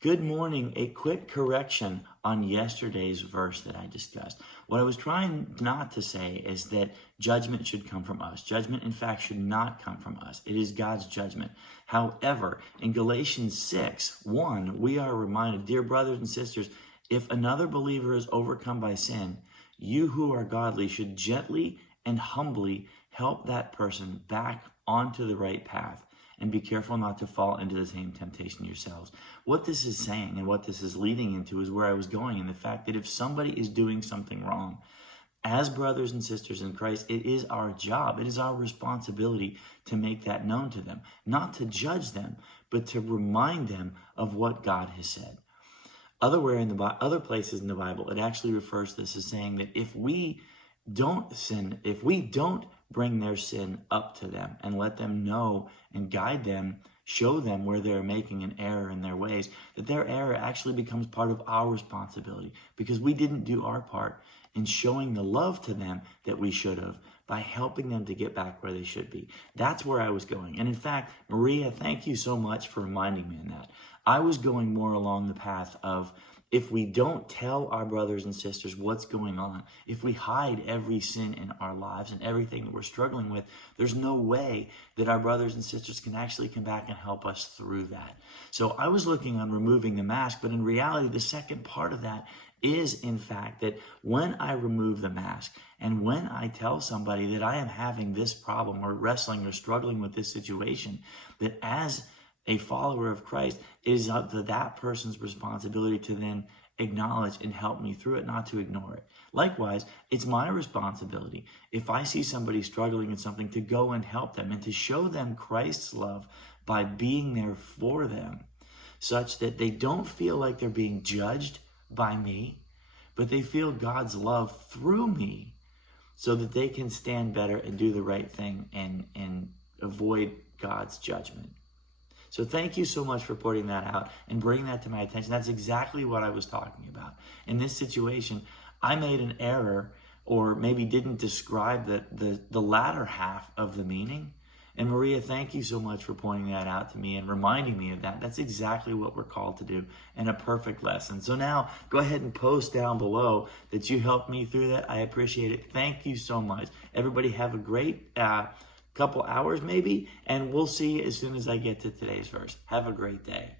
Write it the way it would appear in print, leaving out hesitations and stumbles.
Good morning. A quick correction on yesterday's verse that I discussed. What I was trying not to say is that judgment should come from us. Judgment, in fact, should not come from us. It is God's judgment. However, in Galatians 6:1, we are reminded, dear brothers and sisters, if another believer is overcome by sin, you who are godly should gently and humbly help that person back onto the right path, and be careful not to fall into the same temptation yourselves. What this is saying and what this is leading into is where I was going, and the fact that if somebody is doing something wrong, as brothers and sisters in Christ, it is our job, it is our responsibility to make that known to them, not to judge them, but to remind them of what God has said. Other places in the Bible, it actually refers to this as saying that if we don't sin, if we don't bring their sin up to them and let them know and guide them, show them where they're making an error in their ways, that their error actually becomes part of our responsibility because we didn't do our part in showing the love to them that we should have by helping them to get back where they should be. That's where I was going. And in fact, Maria, thank you so much for reminding me of that. I was going more along the path of, if we don't tell our brothers and sisters what's going on, if we hide every sin in our lives and everything that we're struggling with, there's no way that our brothers and sisters can actually come back and help us through that. So I was looking on removing the mask, but in reality, the second part of that is, in fact, that when I remove the mask and when I tell somebody that I am having this problem or wrestling or struggling with this situation, that as a follower of Christ, it is up to that person's responsibility to then acknowledge and help me through it, not to ignore it. Likewise, it's my responsibility, if I see somebody struggling in something, to go and help them and to show them Christ's love by being there for them, such that they don't feel like they're being judged by me, but they feel God's love through me so that they can stand better and do the right thing and avoid God's judgment. So thank you so much for putting that out and bringing that to my attention. That's exactly what I was talking about. In this situation, I made an error, or maybe didn't describe the latter half of the meaning. And Maria, thank you so much for pointing that out to me and reminding me of that. That's exactly what we're called to do, and a perfect lesson. So now go ahead and post down below that you helped me through that. I appreciate it. Thank you so much. Everybody have a great couple hours maybe, and we'll see you as soon as I get to today's verse. Have a great day.